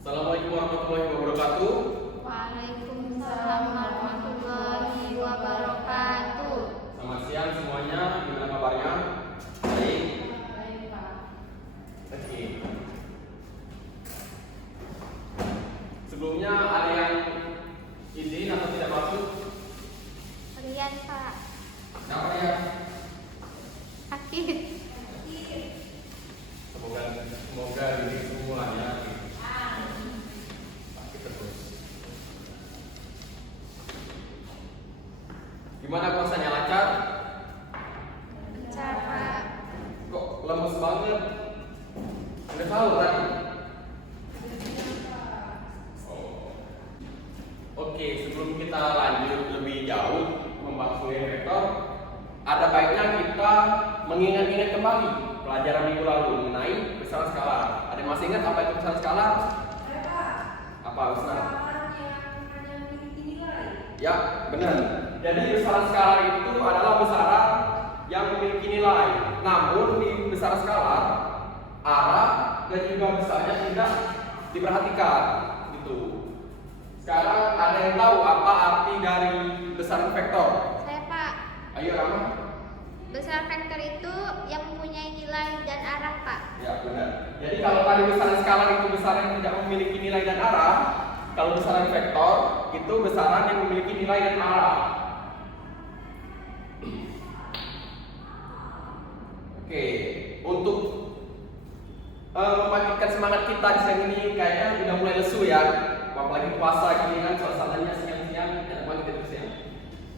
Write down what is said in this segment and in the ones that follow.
Assalamualaikum warahmatullahi wabarakatuh. Waalaikumsalam warahmatullahi wabarakatuh. Selamat siang semuanya. Gimana kabarnya? Baik. Baik, Pak. Oke. Sebelumnya ada yang izin atau tidak masuk? Rian, Pak. Siapa ya? Akid. Semoga ini semuanya pasti terus. Gimana puasanya, lancar? Lancar, Pak. Kok lemes banget? Udah sahur tadi? Oh. Oke, sebelum kita lanjut lebih jauh membahas kuliah vektor, ada baiknya kita mengingat-ingat kembali pelajaran minggu lalu mengenai besaran skala. Ada yang masih ingat apa itu besaran skala? Apa Ustaz? Ya, benar. Jadi besaran skala itu adalah besaran yang memiliki nilai. Namun di besaran skala arah dan juga besarnya tidak diperhatikan, gitu. Sekarang ada yang tahu apa arti dari besaran vektor? Saya, Pak. Ayo Rama. Besar vektor itu yang mempunyai nilai dan arah, Pak. Ya, benar. Jadi kalau tadi besaran skala itu besaran yang tidak memiliki nilai dan arah, kalau besaran vektor itu besaran yang memiliki nilai dan arah. Oke, untuk membangkitkan semangat kita di sini ini kayaknya udah mulai lesu ya. Apalagi puasa gini kan suasananya siang-siang, enak banget gitu siang.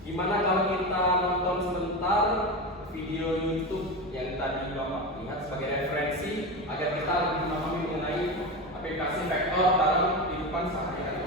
Gimana kalau kita nonton sebentar video YouTube yang tadi Bapak lihat sebagai referensi agar kita lebih memahami mengenai aplikasi vektor dalam kehidupan sehari-hari.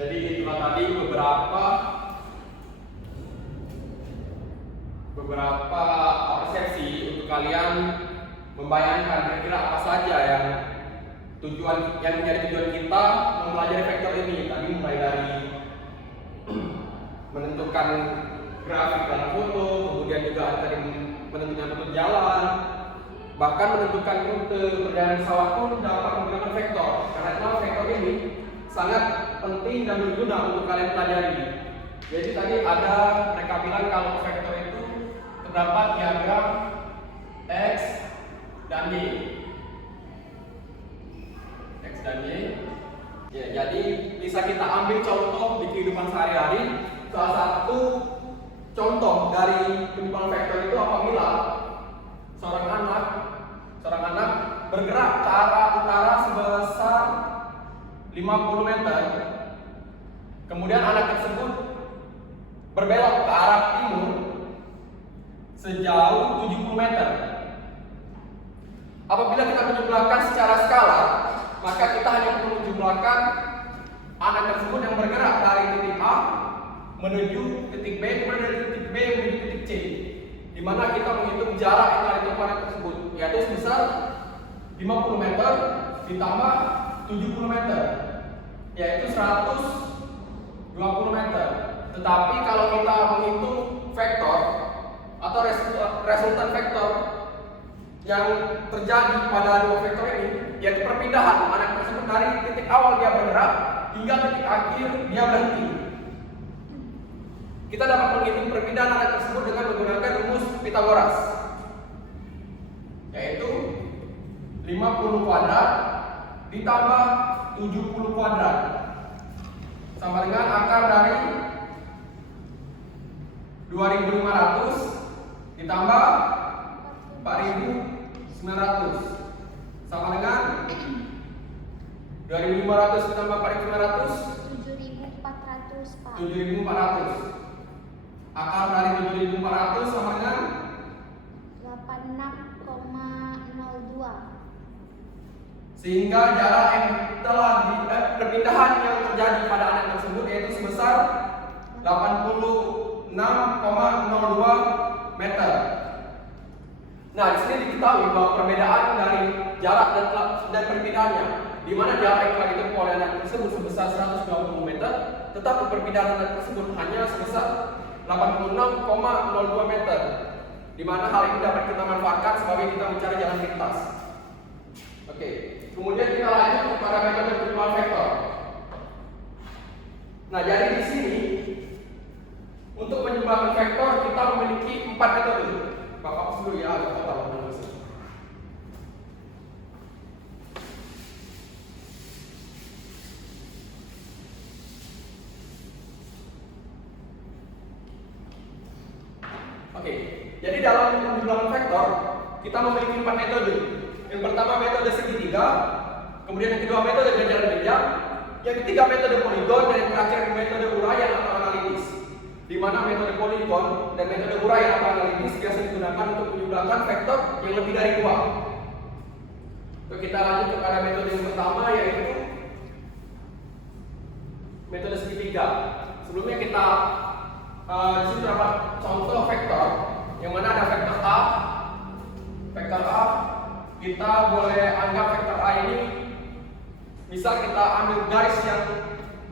Jadi itulah tadi beberapa persepsi untuk kalian membayangkan kira-kira apa saja yang menjadi tujuan kita mempelajari vektor ini. Tadi mulai dari menentukan grafik dalam foto, kemudian juga ada tadi menentukan rute jalan, bahkan menentukan rute perjalanan pesawat pun dapat menggunakan vektor. Karena itu vektor ini sangat penting dan berguna untuk kalian pelajari. Jadi tadi ada mereka bilang kalau vektor itu terdapat diagram X dan Y. X dan Y. Ya, jadi bisa kita ambil contoh di kehidupan sehari-hari. Salah satu contoh dari penyimpangan vektor itu apabila seorang anak bergerak ke arah utara sebesar 50 meter, kemudian anak tersebut berbelok ke arah timur sejauh 70 meter. Apabila kita menjumlahkan secara skala, maka kita hanya perlu menjumlahkan anak tersebut yang bergerak dari titik A menuju titik B, kemudian dari titik B menuju titik C, di mana kita menghitung jarak yang telah ditempuh anak tersebut, yaitu sebesar 50 meter ditambah 70 meter, yaitu 120 meter. Tetapi kalau kita menghitung vektor atau resultan vektor yang terjadi pada dua vektor ini, yaitu perpindahan anak tersebut dari titik awal dia bergerak hingga titik akhir dia berhenti. Kita dapat menghitung perpindahan anak tersebut dengan menggunakan rumus Pythagoras, yaitu 50 kuadrat ditambah 70 kuadrat sama dengan akar dari 2500 ditambah 4900 sama dengan 2500 ditambah 4900 7.400, Pak. 7400. Akar dari 7400 sama dengan 86,02. Sehingga jarak yang telah perpindahan yang terjadi pada anak tersebut yaitu sebesar 86,02 meter. Nah, di sini diketahui bahwa perbedaan dari jarak dan perpindahannya, di mana jarak yang telah ditempuh oleh anak tersebut sebesar 120 meter, tetapi perpindahan anak tersebut hanya sebesar 86,02 meter, di mana hal ini dapat kita manfaatkan sebagai kita mencari jalan pintas. Oke, kemudian kita lanjut kepada metode penyimpangan vektor. Nah, jadi di sini untuk penyimpangan vektor kita memiliki 4 metode. Bapak dulu ya, kita tahu mana bisa. Oke, jadi dalam penyimpangan vektor kita memiliki 4 metode. Yang pertama metode segitiga, kemudian yang kedua metode ganjaran benjang, yang ketiga metode poligon, dan yang terakhir metode uraian atau analitis. Di mana metode poligon dan metode uraian atau analitis biasa digunakan untuk menjumlahkan vektor yang lebih dari 2. Oke, kita lanjut kepada metode yang pertama, yaitu metode segitiga. Sebelumnya kita di sini terdapat contoh vektor, yang mana ada vektor A. Vektor A kita boleh anggap vektor A ini misal kita ambil garis yang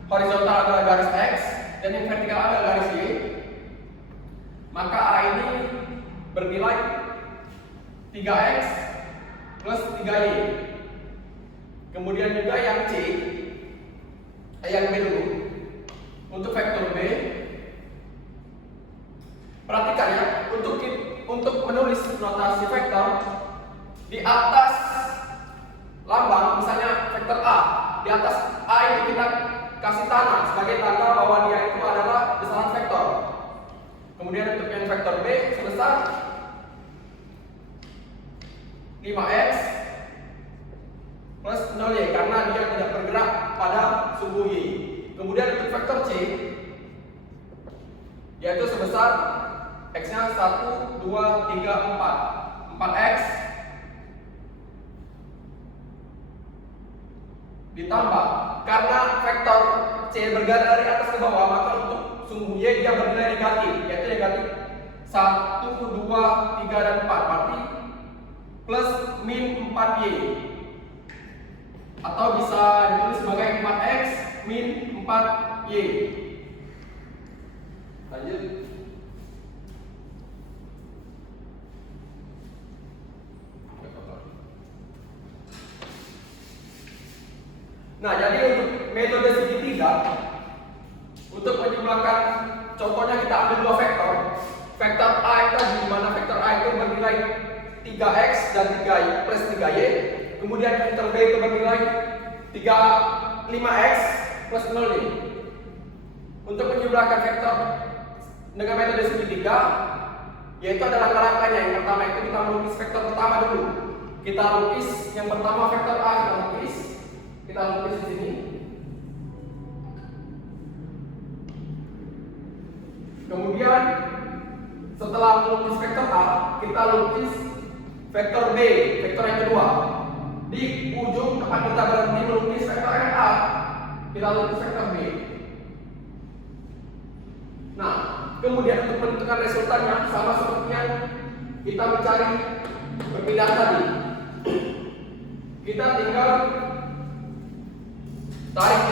horizontal adalah garis X dan yang vertikal adalah garis Y, maka A ini bernilai 3X plus 3Y. Kemudian juga yang C, yang B dulu. Untuk vektor B, perhatikan ya, untuk menulis notasi vektor, di atas lambang, misalnya vektor A, di atas A ini kita kasih tanda sebagai tanda bahwa dia itu adalah besaran vektor. Kemudian untuk yang vektor B sebesar 5x plus 0y karena dia tidak bergerak pada sumbu y. Kemudian untuk vektor C yaitu sebesar x-nya 1, 2, 3, 4 4x ditambah, karena vektor C bergerak dari atas ke bawah, maka untuk sumbu Y dia bernilai negatif, yaitu negatif 1, 2, 3, dan 4, berarti plus min 4Y, atau bisa ditulis sebagai 4x min 4Y. Lanjut. Nah, jadi untuk metode segitiga, untuk menjumlahkan, contohnya kita ambil dua vektor. Vektor A yang tadi, di mana vektor A itu bernilai 3x dan 3y plus 3y. Kemudian vektor B itu bernilai 5x plus 0y. Untuk menjumlahkan vektor dengan metode segitiga, yaitu ada langkah-langkahnya. Yang pertama itu kita melukis vektor pertama dulu. Kita lukis yang pertama vektor A, kita lukis di sini. Kemudian setelah melukis vektor A, kita lukis vektor B, vektor yang kedua. Di ujung tempat kita berhenti melukis vektor yang A, kita lukis vektor B. Nah, kemudian untuk menentukan resultannya sama seperti yang kita mencari perpindahan tadi. Kita tinggal tarik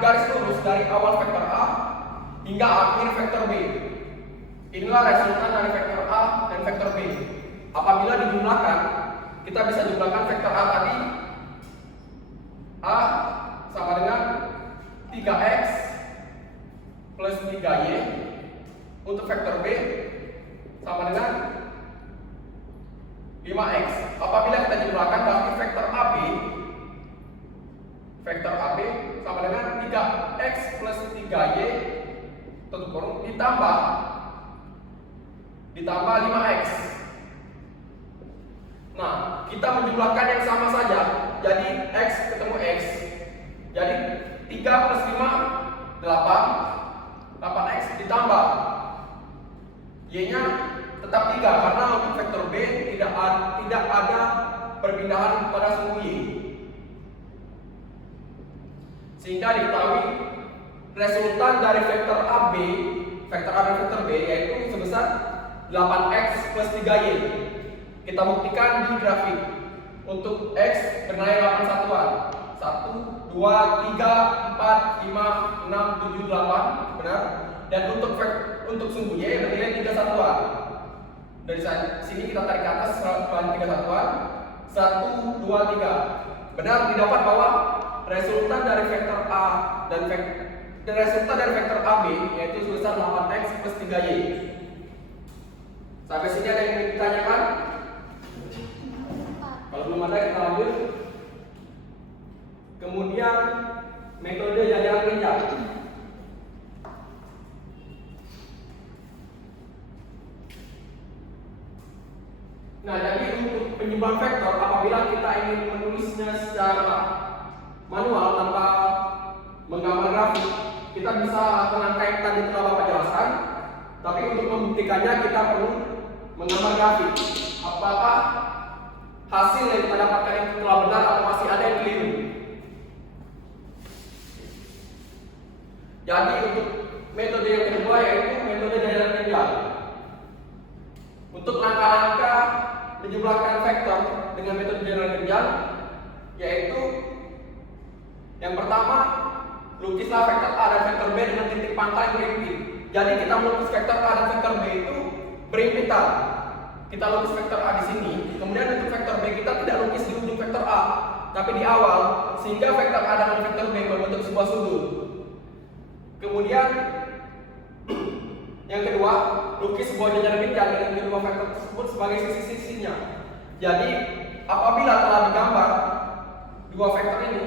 garis lurus dari awal vektor A hingga akhir vektor B. Inilah resultan dari vektor A dan vektor B. Apabila dijumlahkan, kita bisa jumlahkan vektor A tadi. A sama dengan 3x plus 3y. Untuk vektor B sama dengan 5x. Apabila kita jumlahkan, berarti vektor AB sama dengan 3x plus 3y tutup kurung ditambah 5x. Nah, kita menjumlahkan yang sama saja. Jadi x ketemu x. Jadi 3 plus 5 8x ditambah y-nya tetap 3 karena untuk vektor B tidak ada perpindahan pada sumbu y. Sehingga diketahui resultan dari vektor AB, vektor A dan vektor B yaitu sebesar 8x plus 3y. Kita buktikan di grafik. Untuk x bernilai 8 satuan. 1, 2, 3, 4, 5, 6, 7, 8, benar? Dan untuk sumbu y bernilai 3 satuan. Dari sini kita tarik ke atas 3 satuan. 1, 2, 3. Benar didapat bahwa resultan dari vektor A dan resultan dari vektor AB yaitu sebesar 8x plus 3y. Sampai sini ada yang ingin ditanyakan? Kalau belum ada kita lanjut. Kemudian metode jajaran genjang. Nah, jadi untuk penyumbang vektor apabila kita ingin menulisnya secara manual tanpa menggambar grafik, kita bisa lakukan langkah yang tadi telah Bapak jelaskan. Tapi untuk membuktikannya kita perlu menggambar grafik. Apakah hasil yang kita dapatkan itu telah benar atau masih ada yang keliru? Jadi untuk metode yang kedua yaitu metode jajaran genjang. Untuk langkah-langkah menjumlahkan vektor dengan metode jajaran genjang yaitu yang pertama, lukislah vektor A dan vektor B dengan titik pangkal yang berimpit. Jadi kita melukis vektor A dan vektor B itu berimpitan. Kita lukis vektor A di sini, kemudian untuk vektor B kita tidak lukis di ujung vektor A, tapi di awal, sehingga vektor A dan vektor B membentuk sebuah sudut. Kemudian yang kedua, lukis sebuah jajaran genjang dengan kedua vektor tersebut sebagai sisi-sisinya. Jadi apabila telah digambar dua vektor ini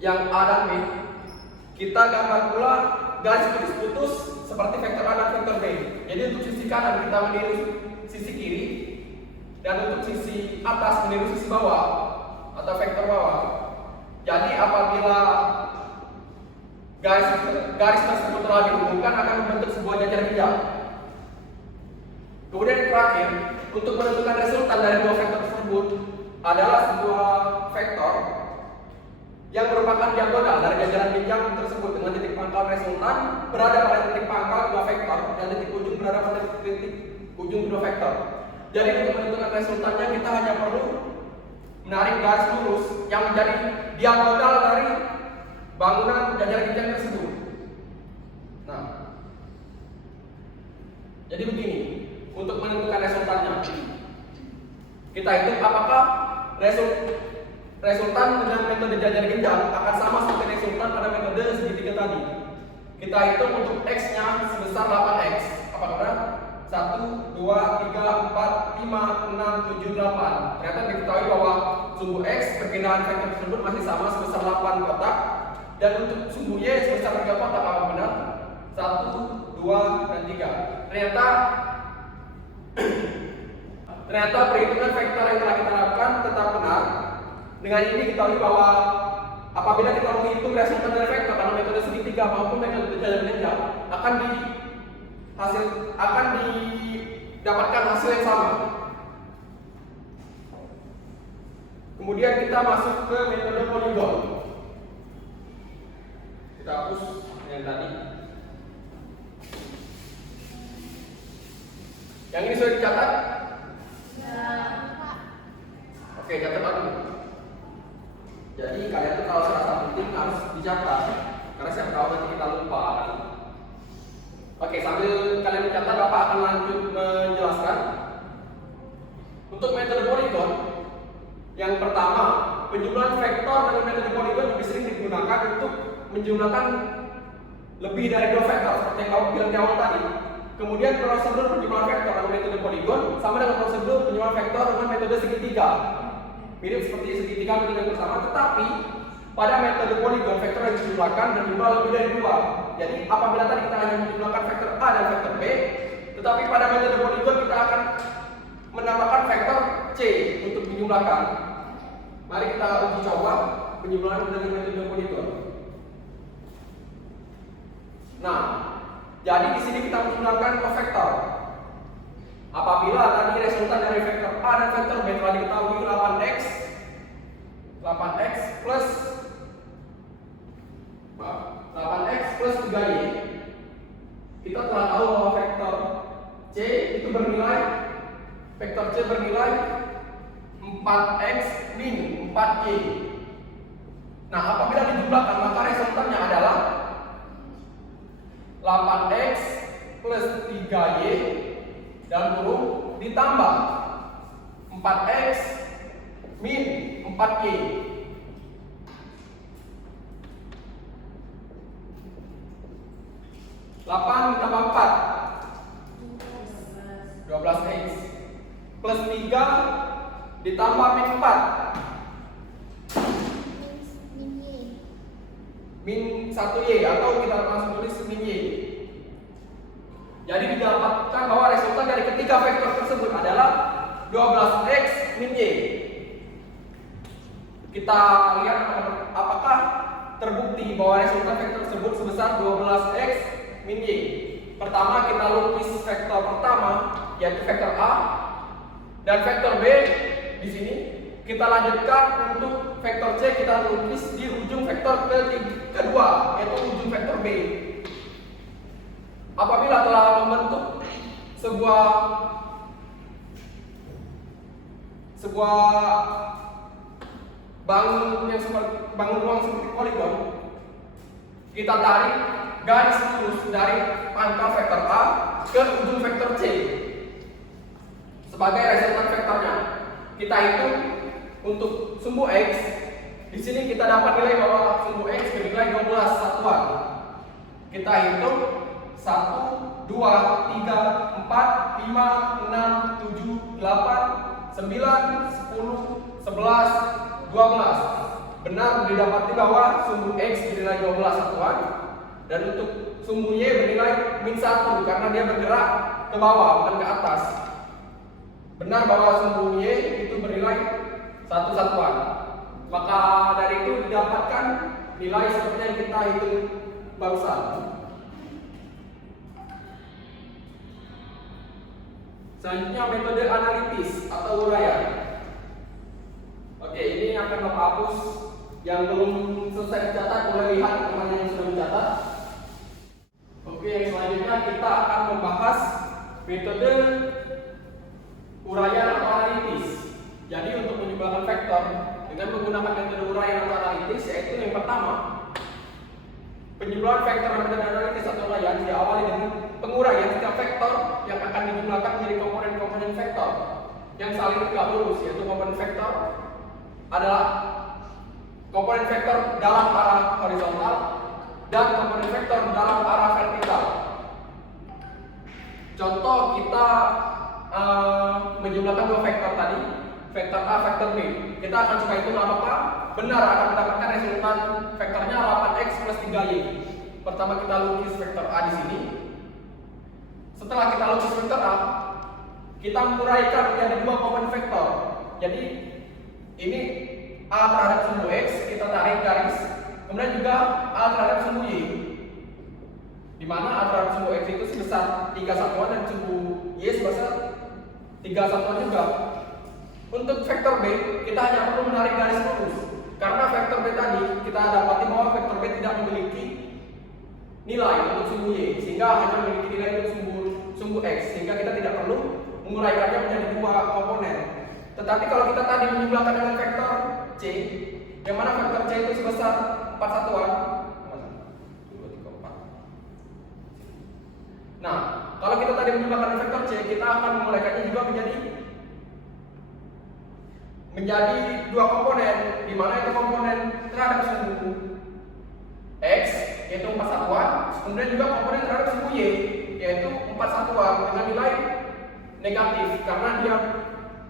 yang A dan B, kita gambar pula garis putus-putus seperti vektor A dan vektor B. Jadi untuk sisi kanan kita meniru sisi kiri dan untuk sisi atas meniru sisi bawah atau vektor bawah. Jadi apabila garis tersebut telah dihubungkan akan membentuk sebuah jajaran genjang. Kemudian yang terakhir, untuk menentukan resultan dari dua vektor tersebut adalah sebuah vektor yang merupakan diagonal dari jajaran genjang tersebut dengan titik pangkal resultan berada pada titik pangkal dua vektor dan titik ujung berada pada titik ujung dua vektor. Jadi untuk menentukan resultannya kita hanya perlu menarik garis lurus yang menjadi diagonal dari bangunan jajaran genjang tersebut. Nah, jadi begini untuk menentukan resultannya. Kita hitung apakah resultan dengan metode jajar genjang akan sama seperti resultan pada metode segitiga tadi. Kita hitung untuk X-nya sebesar 8X. Apa benar? 1, 2, 3, 4, 5, 6, 7, 8. Ternyata diketahui bahwa sumbu X perpindahan vektor tersebut masih sama sebesar 8 kotak. Dan untuk sumbu Y sebesar 3 kotak. Apa benar? 1, 2, dan 3. Ternyata perhitungan vektor yang telah kita lakukan tetap benar. Dengan ini diketahui bahwa apabila kita menghitung resultan dari vektor karena metode segitiga maupun metode jajar genjang akan didapatkan hasil yang sama. Kemudian kita masuk ke metode poligon. Kita hapus yang tadi. Yang ini sudah dicatat? Oke, catat dulu. Jadi kalian tuh kalau serasa penting harus dicatat, karena siapa tahu nanti kita lupa kan. Oke, sambil kalian mencatat, Bapak akan lanjut menjelaskan. Untuk metode poligon, yang pertama, penjumlahan vektor dengan metode poligon lebih sering digunakan untuk menjumlahkan lebih dari 2 vektor seperti yang kamu bilang di awal tadi. Kemudian prosedur penjumlahan vektor dengan metode poligon sama dengan prosedur penjumlahan vektor dengan metode segitiga. Mirip seperti segitiga metode yang pertama, tetapi pada metode poligon vektor yang dijumlahkan berjumlah lebih dari 2. Jadi apabila tadi kita hanya menjumlahkan vektor A dan vektor B, tetapi pada metode poligon kita akan menambahkan vektor C untuk dijumlahkan. Mari kita uji coba penjumlahan dengan metode poligon. Nah, jadi di sini kita menjumlahkan vektor. Apabila tadi resultan dari vektor A dan vektor B telah diketahui 8x plus 3y, kita telah tahu bahwa vektor C itu bernilai 4x min 4y. Nah, apabila dijumlahkan maka resultannya adalah 8x plus 3y dalam kurung ditambah 4x min 4y. Ditambah 4 12x plus 3 ditambah min 4 min 1y, atau kita langsung tulis min y. Jadi didapatkan bahwa resultan dari ketiga vektor tersebut adalah 12x min y. Kita lihat apakah terbukti bahwa resultan vektor tersebut sebesar 12x min y. Pertama kita lukis vektor pertama yaitu vektor A, dan vektor B di sini. Kita lanjutkan untuk vektor C, kita lukis di ujung vektor kedua yaitu ujung vektor B. Apabila telah membentuk sebuah bangun ruang seperti poligon, kita tarik garis lurus dari pangkal vektor A ke ujung vektor C sebagai resultan vektornya. Kita hitung untuk sumbu X. Di sini kita dapat nilai bahwa sumbu X bernilai 12 satuan. Kita hitung 1, 2, 3, 4, 5, 6, 7, 8, 9, 10, 11, 12. Benar didapati bahwa sumbu X bernilai 12 satuan, dan untuk sumbu Y bernilai min 1 karena dia bergerak ke bawah bukan ke atas. Benar bahwa sumbu Y itu bernilai 1 satuan. Maka dari itu didapatkan nilai seperti yang kita hitung barusan. Selanjutnya metode analitis atau uraian. Oke, ini akan Bapak hapus. Yang belum selesai dicatat boleh lihat teman yang sudah mencatat. Oke, yang selanjutnya kita akan membahas metode uraian atau analitis. Jadi untuk menjumlahkan vektor dengan menggunakan metode uraian atau analitis, yaitu yang pertama, penjumlahan vektor metode analitis atau uraian diawali dengan penguraian setiap vektor yang akan dijumlahkan menjadi komponen-komponen vektor yang saling tegak lurus, yaitu komponen vektor adalah komponen vektor dalam arah horizontal dan komponen vektor dalam arah vertikal. Contoh kita menjumlahkan dua vektor tadi, vektor A, vektor B. Kita akan coba hitung apakah benar akan mendapatkan resultan vektornya 8x plus 3y. Pertama kita lukis vektor A di sini. Setelah kita lukis vektor A, kita menguraikan menjadi dua komponen vektor. Jadi ini A terhadap sumbu X, kita tarik garis. Kemudian juga A terhadap sumbu Y, di mana A terhadap sumbu X itu sebesar 3 satuan dan sumbu Y sebesar 3 satuan juga. Untuk vektor B, kita hanya perlu menarik garis lurus. Karena vektor B tadi, kita dapati bahwa vektor B tidak memiliki nilai untuk sumbu Y, sehingga hanya memiliki nilai untuk sumbu X, sehingga kita tidak perlu menguraikannya menjadi dua komponen. Tetapi kalau kita tadi menjumlahkan dengan vektor C, yang mana vektor C itu sebesar 4 satuan. Nah, kalau kita tadi menjumlahkan dengan vektor C, kita akan menguraikannya juga menjadi dua komponen, di mana itu komponen terhadap sumbu X yaitu 4 satuan, kemudian juga komponen terhadap sumbu Y yaitu 4 satuan dengan nilai negatif karena dia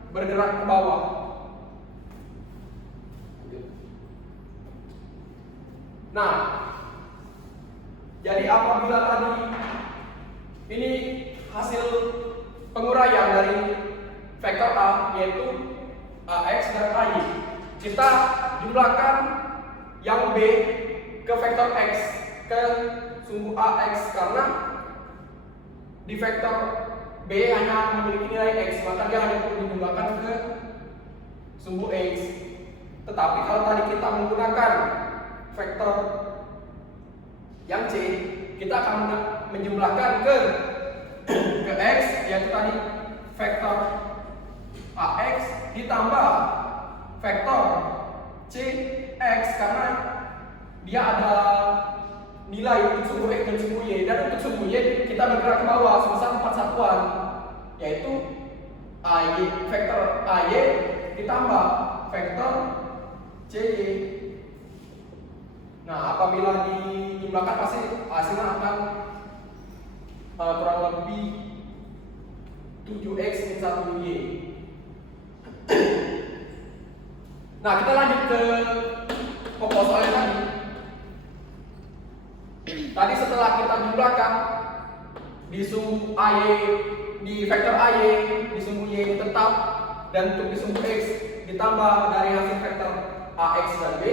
bergerak ke bawah. Nah, jadi apabila tadi ini hasil penguraian dari vektor A yaitu AX dan AY, kita jumlahkan yang B ke vektor X ke sumbu AX karena di vektor B hanya memiliki nilai X, maka dia hanya perlu dijumlahkan ke sumbu X. Tetapi kalau tadi kita menggunakan vektor yang C, kita akan menjumlahkan ke X, yaitu tadi vektor AX ditambah vektor CX karena dia ada nilai untuk sumbu X dan sumbu Y, dan untuk sumbu Y kita bergerak ke bawah sebesar 4 satuan, yaitu AY, vektor AY ditambah vektor CY. Nah, apabila dijumlahkan pasti hasilnya akan kurang lebih 7x min 1y. Nah, kita lanjut ke pokok soalnya tadi. Tadi setelah kita jumlahkan di sumbu AY, di vektor AY, di sumbu Y ini tetap, dan untuk di sumbu X ditambah dari hasil vektor AX dan B,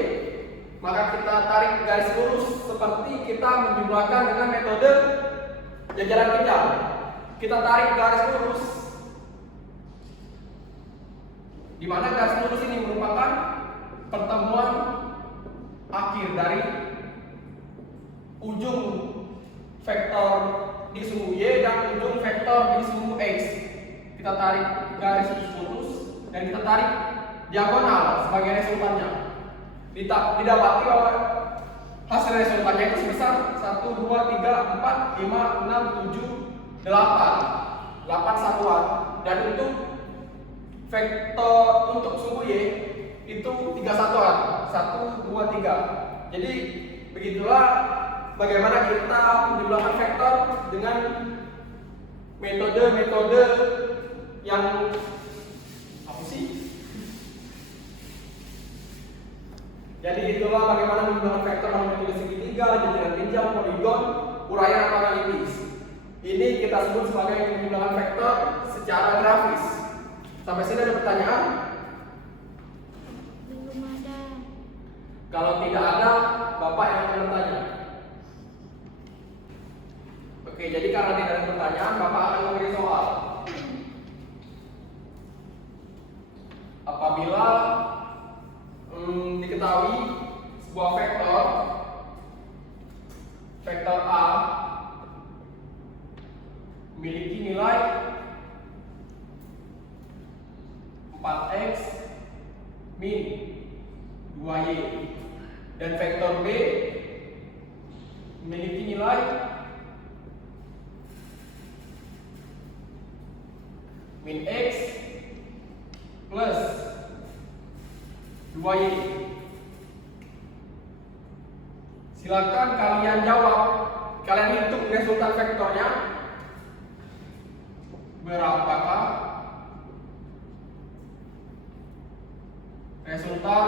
maka kita tarik garis lurus seperti kita menjumlahkan dengan metode jajaran kejar. Kita tarik garis lurus, di mana garis lurus ini merupakan pertemuan akhir dari ujung vektor di sumbu Y dan ujung vektor di sumbu X. Kita tarik garis lurus dan kita tarik diagonal sebagai resultannya. Didapati bahwa hasil resultannya itu sebesar 1, 2, 3, 4, 5, 6, 7, 8 satuan, dan untuk vektor untuk sumbu Y itu 3 satuan, 1, 2, 3. Jadi begitulah bagaimana kita menjumlahkan vektor dengan metode-metode yang apa sih? Jadi itulah bagaimana menjumlahkan vektor dengan metode segitiga, jajaran pinjam, poligon, uraian atau analitis. Ini kita sebut sebagai menjumlahkan vektor secara grafis. Sampai sini ada pertanyaan? Belum ada. Kalau tidak ada, Bapak yang akan bertanya. Oke, jadi karena tidak ada pertanyaan, Bapak akan memberi soal. Apabila diketahui sebuah vektor A memiliki nilai 4x min 2y, dan vektor B memiliki nilai min x plus 2y. Silakan kalian jawab. Kalian hitung resultan vektornya. Berapakah resultan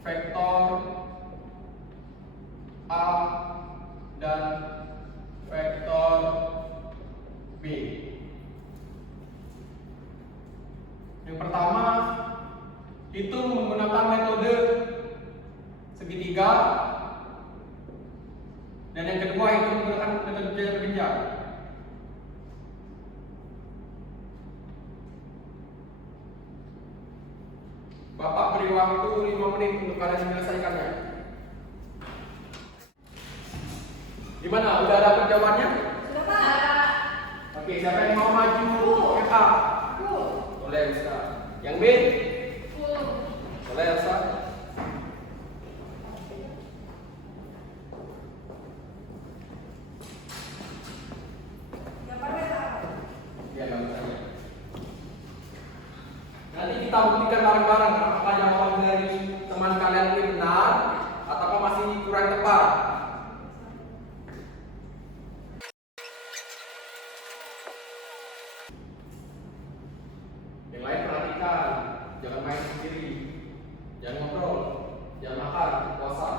vektor A dan vektor B? Yang pertama, hitung menggunakan metode segitiga, dan yang kedua hitung menggunakan metode jajar genjang. Bapak beri waktu 5 menit untuk kalian menyelesaikannya. Gimana? Udah dapat jawabannya? Sudah, Pak. Oke, siapa yang mau maju? Yang A? Boleh, bisa. Yang B? Boleh, Elsa. Yang mana, Pak? Ya, nggak usah ya. Nanti kita buktikan bareng-bareng apakah jawaban dari teman kalian ini benar atau masih kurang tepat. Yang lain perhatikan, jangan main sendiri, jangan ngobrol, jangan makan, puasa.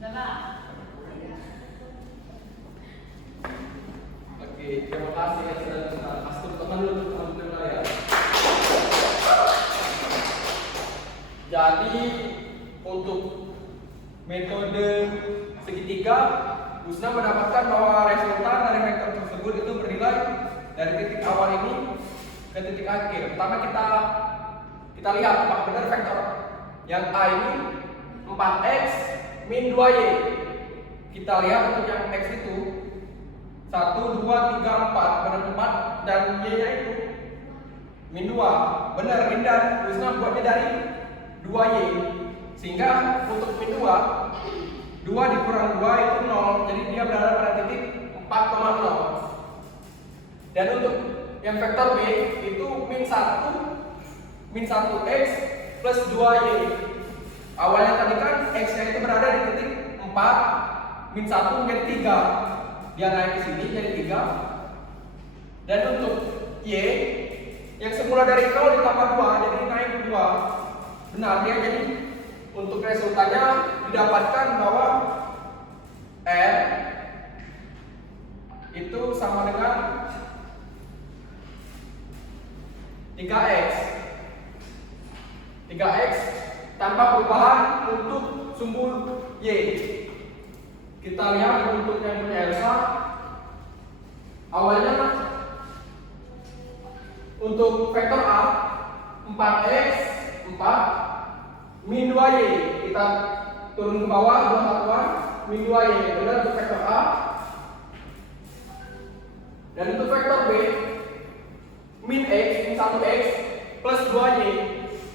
Sudah, Pak. Oke, terima kasih ya sudah kasih teman dulu alhamdulillah ya. Jadi untuk metode segitiga, Busna mendapatkan bahwa resultan dari vektor tersebut itu bernilai dari titik awal ini ke titik akhir. Pertama kita lihat apakah benar vektor yang A ini 4x min 2y. Kita lihat untuk yang x itu 1, 2, 3, 4, benar 4 dan y-nya itu min 2. Benar, Indah, Busna buatnya dari 2y. Sehingga untuk min 2 dikurang 2 itu 0. Jadi dia berada pada titik 4,0. Dan untuk yang vektor B itu min 1x plus 2y. Awalnya tadi kan x-nya itu berada di titik 4, min 1 menjadi 3. Dia naik ke sini jadi 3. Dan untuk y yang semula dari 0 ditambah 2 jadi naik 2. Benar, dia jadi untuk resultannya didapatkan bahwa R itu sama dengan 3x. 3x tanpa perubahan untuk sumbul y. Kita lihat untuk yang punya Elsa. Awalnya untuk vektor A 4x 4 min 2y. Kita turun ke bawah 2 satuan min 2y. Benar untuk vektor A. Dan untuk vektor B min x min 1x plus 2y.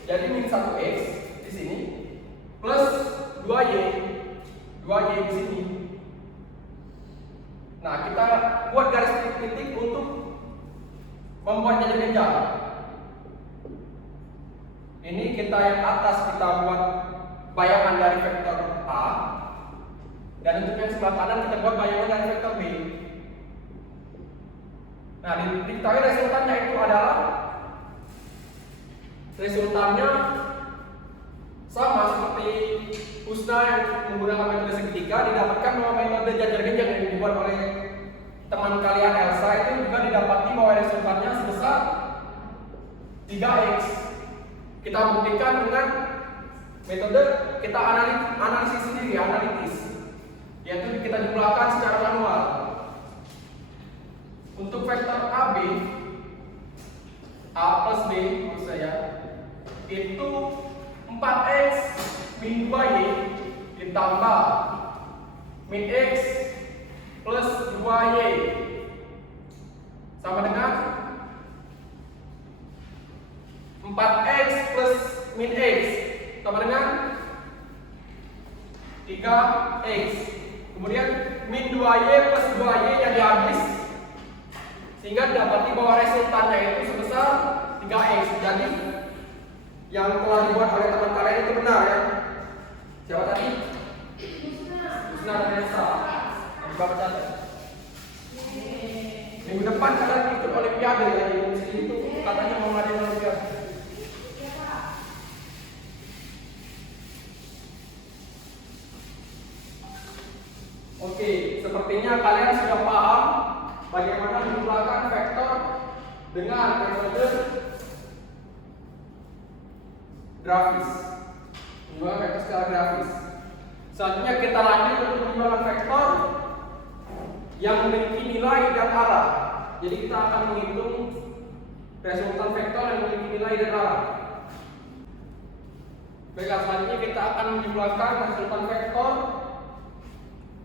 Jadi min 1x di sini plus 2y. 2y di sini. Nah, kita buat garis titik untuk membuat jajar genjang. Ini kita yang atas kita buat bayangan dari vektor A, dan untuk yang sebelah kanan kita buat bayangan dari vektor B. Nah, diketahui resultannya itu adalah resultannya sama seperti Busna yang menggunakan metode segitiga, didapatkan bahwa metode jajar genjang yang dibuat oleh teman kalian Elsa itu juga didapati bahwa resultannya sebesar 3x. Kita buktikan dengan metode kita analisis sendiri, analitis, yaitu kita jumlahkan secara manual. Untuk vektor AB A plus B maksud saya itu 4x min 2y ditambah min x plus 2y sama dengan 4x plus min x sama dengan 3x. Kemudian min 2y plus 2y yang dihabis, sehingga didapati bahwa resultannya itu sebesar 3x. Jadi yang telah dibuat oleh teman kalian itu benar ya. Siapa tadi? Husna dan Nesa. Bapak catat. Minggu depan kalian ikut olimpiade ya. Di sini itu katanya mau ngadain olimpiade. Oke, sepertinya kalian sudah paham bagaimana menjumlahkan vektor dengan metode grafis. Menjumlahkan vektor secara grafis. Selanjutnya kita lanjut untuk menjumlahkan vektor yang memiliki nilai dan arah. Jadi kita akan menghitung resultan vektor yang memiliki nilai dan arah. Baiklah, selanjutnya kita akan menjumlahkan resultan vektor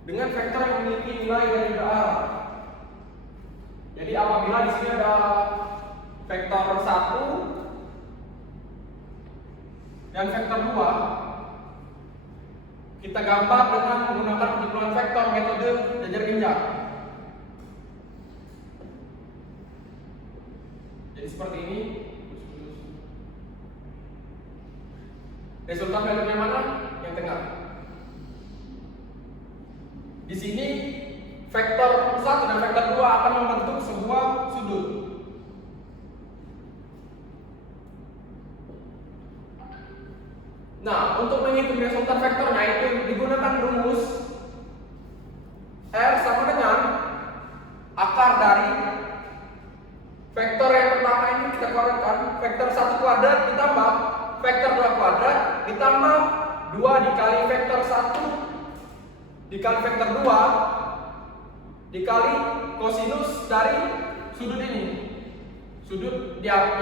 dengan vektor yang memiliki nilai dan juga arah. Jadi apabila di sini ada vektor 1 dan vektor 2, kita gambar dengan menggunakan penjumlahan vektor metode jajar injak. Jadi seperti ini. Resultan vektornya mana? Yang tengah. Di sini vektor 1 dan vektor 2 akan membentuk sebuah sudut. Nah, untuk menghitung resultan vektornya itu digunakan rumus R sama dengan akar dari vektor yang pertama ini kita keluarkan, vektor 1 kuadrat ditambah vektor 2 kuadrat ditambah 2 dikali vektor 1 dikali vektor 2 dikali kosinus dari sudut ini. Sudut yang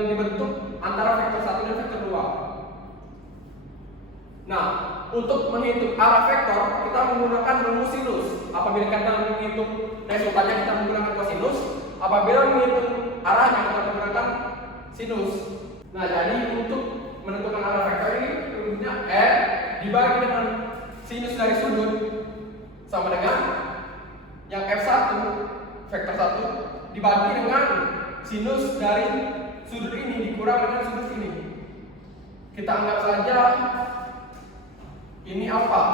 dibentuk antara vektor 1 dan vektor 2. Nah, untuk menghitung arah vektor kita menggunakan rumus sinus. Apabila kita menghitung resultannya kita menggunakan kosinus, apabila menghitung arahnya kita menggunakan sinus. Nah, jadi untuk menentukan arah vektor ini rumusnya R dibagi dengan sinus dari sudut sama dengan yang F1 vektor 1 dibagi dengan sinus dari sudut ini dikurang dengan sudut ini. Kita anggap saja ini alfa.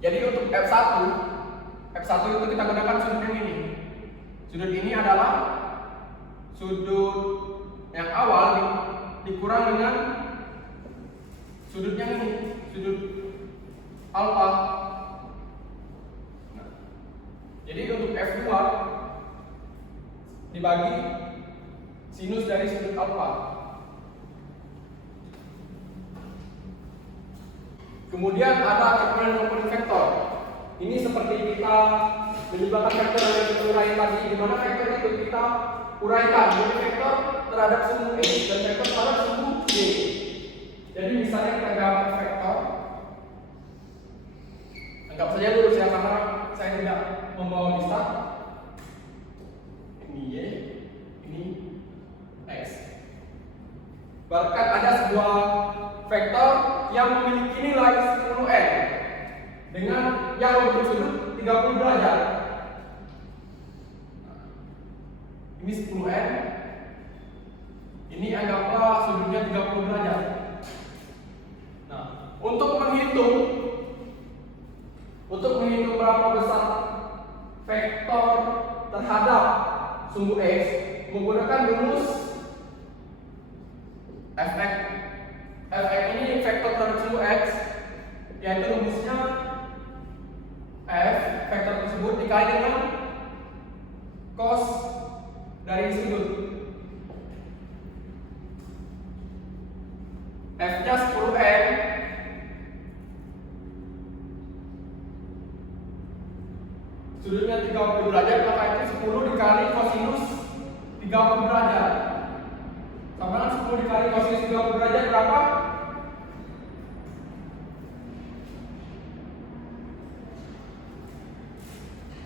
Jadi untuk F1 itu kita gunakan sudut yang ini. Sudut ini adalah sudut yang awal dikurang dengan sudut yang ini, sudut alfa. Nah, jadi untuk F2 dibagi sinus dari sudut alfa. Kemudian ada komponen vektor. Ini seperti kita menjumlahkan vektor yang kita uraikan tadi, di mana vektor itu kita uraikan menjadi vektor terhadap sumbu x dan vektor terhadap sumbu y. Jadi misalnya kita gambar vektor, anggap saja dulu karena saya tidak membawa lista. Ini y, ini x. Bahkan ada sebuah vektor yang memiliki nilai 10n dengan yang membentuk sudut 30 derajat. Ini 10n. Ini anggaplah sudutnya 30 derajat. Nah, untuk menghitung berapa besar vektor terhadap sumbu x menggunakan rumus fx. Fx ini vektor terhadap sumbu x, yaitu rumusnya f vektor tersebut dikali dengan cos dari sudut. F-nya 10n sudutnya 30 derajat, maka itu 10 dikali kosinus 30 derajat. Sama dengan 10 dikali kosinus 30 derajat berapa?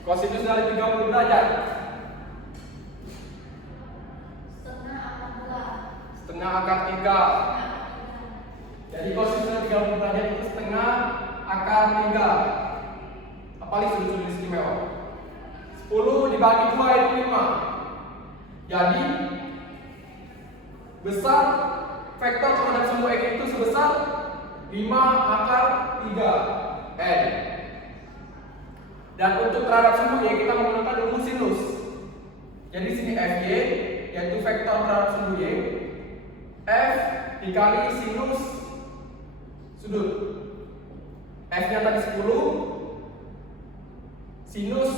Kosinus dari 30 derajat setengah akar 3. Jadi kosinus 30 derajat itu setengah akar 3. Apalagi sudut-sudut istimewa. 10 dibagi 2 itu 5. Jadi besar vektor terhadap sumbu X itu sebesar 5 akar 3 N. Dan untuk terhadap sumbu Y kita menggunakan rumus sinus. Jadi sini Fy yaitu vektor terhadap sumbu Y, F dikali sinus sudut. F-nya tadi 10, sinus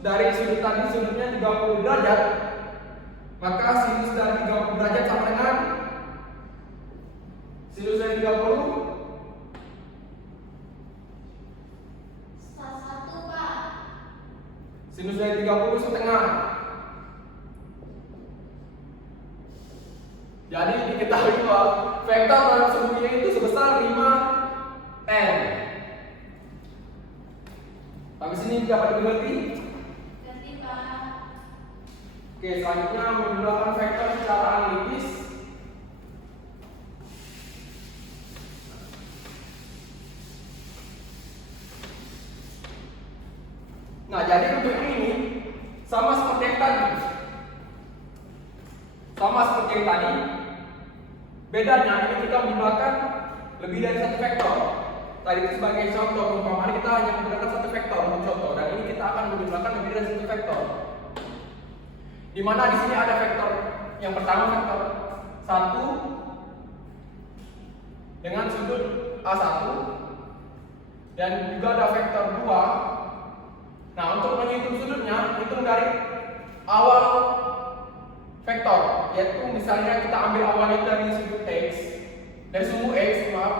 dari sudut tadi sudutnya 30 derajat, maka sinus dari 30 derajat sama dengan sinus dari 30 sinus dari 30 setengah. Jadi diketahui bahwa vektor terhadap sumbu Y itu sebesar 5N. Sampai sini dapat dimengerti? Ganti Pak. Oke, selanjutnya menggunakan vektor secara analitis. Nah, jadi untuk ini sama seperti yang tadi. Sama seperti yang tadi. Bedanya ini kita menggunakan lebih dari satu vektor. Tadi itu sebagai contoh perumpamaan kita hanya menggunakan satu vektor untuk contoh, dan ini kita akan menggunakan lebih dari satu vektor. Di mana di sini ada vektor yang pertama vektor 1 dengan sudut A1 dan juga ada vektor 2. Nah, untuk menghitung sudutnya, hitung dari awal vektor, yaitu misalnya kita ambil awalnya dari sudut X, dari sumbu X, maaf.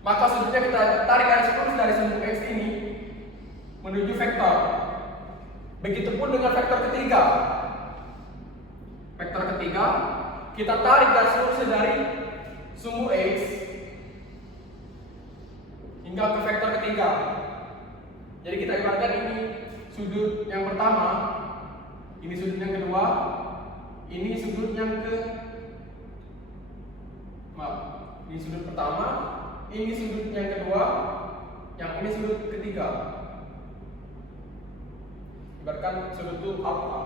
Maka sudutnya kita tarik garis lurus dari sumbu X ini menuju vektor. Begitupun dengan vektor ketiga. Vektor ketiga, kita tarik garis lurus dari sumbu X hingga ke vektor ketiga. Jadi kita ibaratkan ini sudut yang pertama, ini sudut yang kedua, ini sudut yang ini sudut pertama, ini sudut yang kedua, yang ini sudut ketiga. Ibaratkan sudut itu alfa.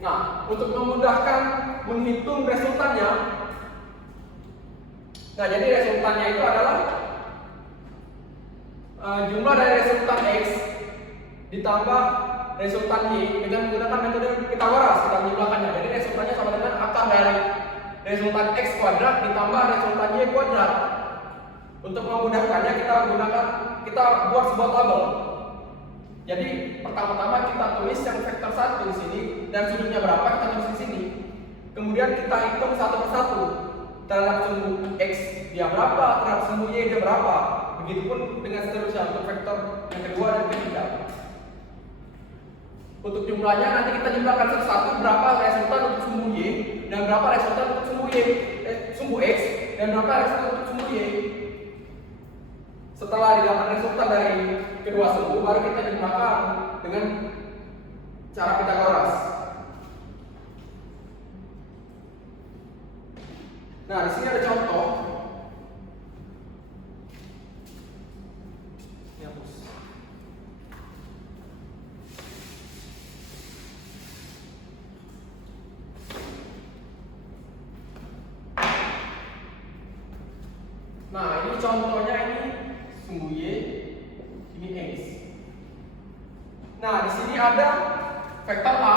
Nah, untuk memudahkan menghitung resultannya, nah jadi resultannya itu adalah jumlah dari resultan X ditambah resultan Y dengan menggunakan metode Pythagoras, kita menyebutkannya. Jadi resultannya sama dengan akar dari resultan X kuadrat ditambah resultan Y kuadrat. Untuk memudahkannya kita buat sebuah tabel. Jadi pertama-tama kita tulis yang vektor 1 di sini dan sudutnya berapa kita tulis di sini. Kemudian kita hitung satu persatu. Terhadap sumbu X dia berapa, terhadap sumbu Y dia berapa. Begitupun dengan seterusnya untuk vektor yang kedua dan ketiga. Untuk jumlahnya nanti kita jumlahkan satu-satu berapa resultan untuk sumbu Y dan berapa resultan untuk sumbu X dan berapa resultan untuk sumbu Y. Setelah didapat resultan dari kedua sumbu, baru kita jumlahkan dengan cara Pythagoras. Nah, di sini ada contoh. Nah, ini contohnya, ini sumbu Y, ini X. Nah, di sini ada vektor A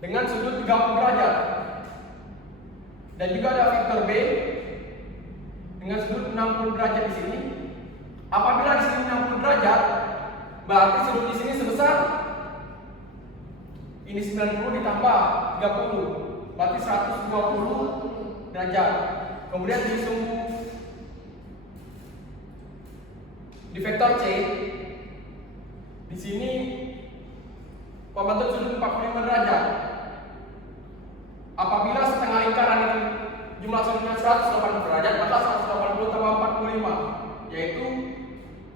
dengan sudut 30 derajat. Dan juga ada vektor B dengan sudut 60 derajat di sini. Apabila di sini 60 derajat, berarti sudut di sini sebesar ini 90 ditambah 30, berarti 120 derajat. Kemudian di sumbu di vektor C di sini pembentuk sudut 45 derajat. Apabila setengah lingkaran itu jumlah sudutnya 180 derajat, maka 180 tambah 45 yaitu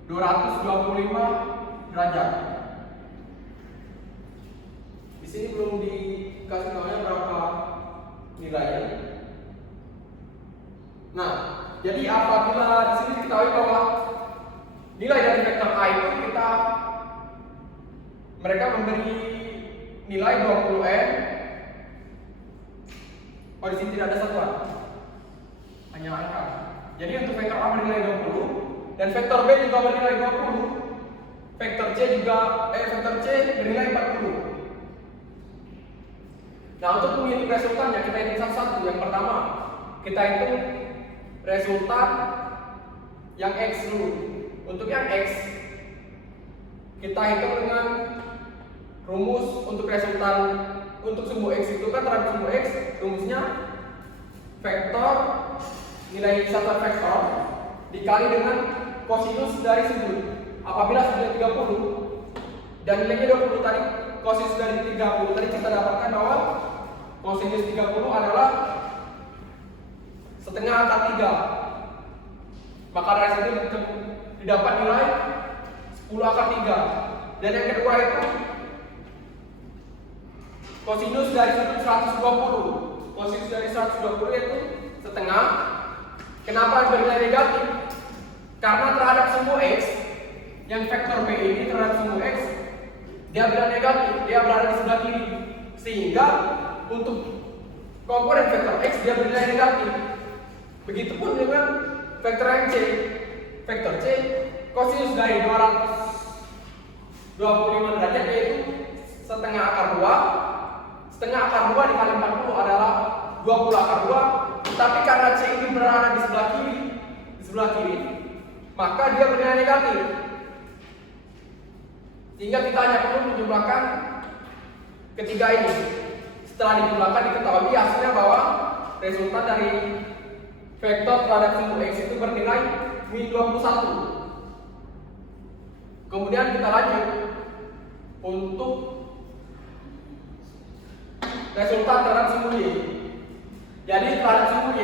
225 derajat. sini belum dikasih tahunya berapa nilainya. Nah, jadi apabila di sini diketahui bahwa nilai dari vektor A itu mereka memberi nilai 20n. Oh, di sini tidak ada satuan, hanya angka. Jadi untuk vektor A bernilai 20 dan vektor B juga bernilai 20. Vektor C bernilai 40. Nah, untuk menghitung resultannya kita hitung satu-satu. Yang pertama, kita hitung resultan yang X dulu. Untuk yang X, kita hitung dengan rumus untuk resultan untuk sumbu X itu kan terhadap sumbu X, rumusnya vektor nilai satuan vektor dikali dengan kosinus dari sudut. Apabila sudutnya 30 dan nilainya 20 tadi, kosinus dari 30 tadi kita dapatkan bahwa kosinus 30 adalah setengah akar 3. Maka dari situ didapat nilai 10 akar 3. Dan yang kedua itu kosinus dari sudut 120. Kosinus dari 120 yaitu setengah. Kenapa bernilai negatif? Karena terhadap sumbu X, yang vektor B ini terhadap sumbu X, dia bernilai negatif, dia berada di sebelah kiri. Sehingga untuk komponen vektor X dia bernilai negatif. Begitupun dengan vektor yang C. Vektor C, kosinus dari 225 derajat yaitu setengah akar 2. Setengah akar 2 dikali 40 adalah 20 akar 2. Tapi karena C ini berada di sebelah kiri, maka dia bernilai negatif. Sehingga kita hanya perlu menjumlahkan ketiga ini. Setelah dijumlahkan diketahui hasilnya bahwa resultan dari vektor terhadap sumbu X itu bernilai min 21. Kemudian kita lanjut untuk resultan terhadap sumbu Y. Jadi terhadap sumbu Y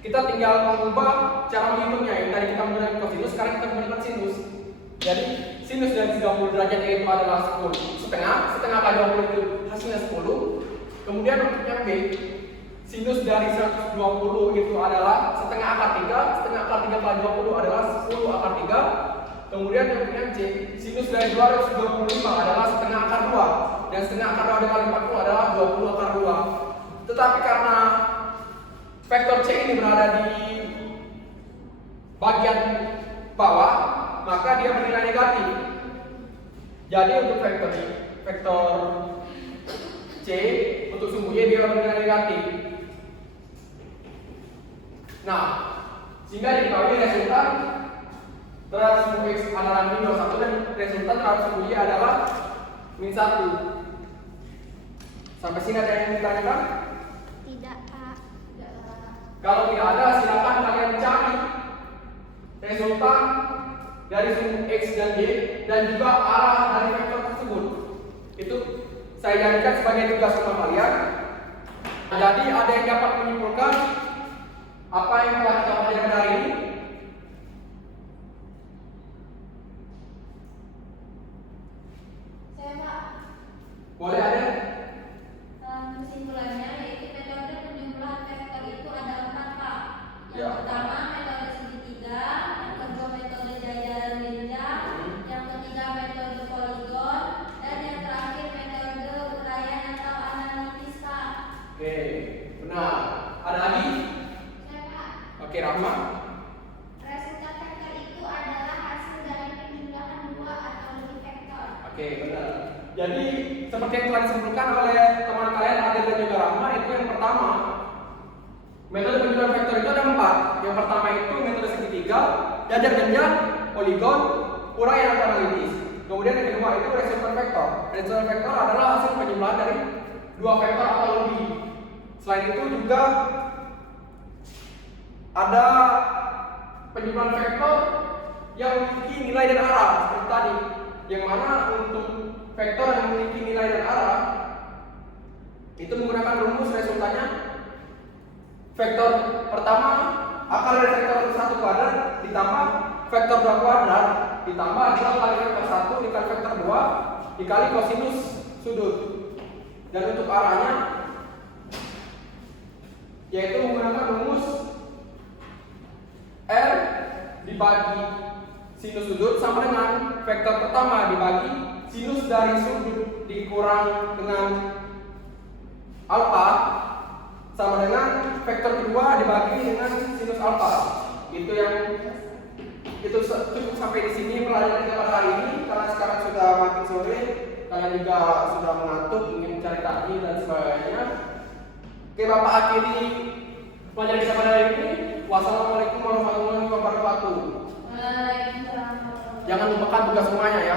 kita tinggal mengubah cara menghitungnya. Yang tadi kita menggunakan kosinus, sekarang kita menggunakan sinus. Jadi sinus dari 30 derajat yaitu adalah 10 setengah kali 20 itu hasilnya 10. Kemudian untuk yang B, sinus dari 120 itu adalah setengah akar 3. Setengah akar 3 kali 20 adalah 10 akar 3. Kemudian untuk yang C, sinus dari 225 adalah setengah akar 2. Dan setengah akar 2 dikali 40 adalah 20 akar 2. Tetapi karena vektor C ini berada di bagian bawah, maka dia bernilai negatif. Jadi untuk vektor C untuk sumbu Y dia bernilai negatif. Nah, sehingga diketahui resultan terhadap sumbu X adalah min 21 dan resultan terhadap sumbu Y adalah min 1. Sampai sini ada yang ditanyakan? Tidak, Pak. Kalau tidak ada, silakan kalian cari resultan dari sumbu X dan Y dan juga arah dari vektor tersebut. Itu saya jadikan sebagai tugas rumah kalian. Jadi ada yang dapat menyimpulkan apa yang telah kita pelajari hari ini? Saya Pak. Boleh ada? Kesimpulannya yaitu metode penjumlahan vektor itu ada 4 Pak. Yang Ya. pertama metode segitiga, yang kedua metode jajaran jenjang, yang ketiga metode poligon, dan yang terakhir metode uraian atau analitis Pak. Oke, benar. Ada lagi? Saya, Pak. Oke, Rahma. Resultan vektor itu adalah hasil dari penjumlahan dua atau lebih vektor. Oke, benar. Jadi seperti yang telah disebutkan oleh teman kalian Adil dan juga Rahma, itu yang pertama, metode penjumlahan vektor itu ada 4. Yang pertama itu metode segitiga, jajar jenjang, poligon, uraian atau analitis. Kemudian yang kedua itu resultan vektor. Resultan vektor adalah hasil penjumlahan dari dua vektor atau lebih. Selain itu juga ada penjumlahan vektor yang memiliki nilai dan arah seperti tadi. Yang mana untuk vektor yang memiliki nilai dan arah itu menggunakan rumus resultannya vektor pertama akar dari vektor 1 kuadrat ditambah vektor 2 kuadrat ditambah 2 kali vektor 1 dikali vektor 2 dikali kosinus sudut. Dan untuk arahnya yaitu menggunakan rumus R dibagi sinus sudut sama dengan vektor pertama dibagi sinus dari sudut dikurang dengan alfa sama dengan vektor kedua dibagi dengan sinus alfa. Itu cukup sampai di sini pelajaran kita pada hari ini, karena sekarang sudah makin sore, kalian juga sudah mengantuk, ingin mencari takjil dan sebagainya. Oke, Bapak akhiri pelajaran kita pada hari ini. Wassalamualaikum warahmatullahi wabarakatuh. Waalaikumsalam. Jangan lupakan tugas semuanya ya.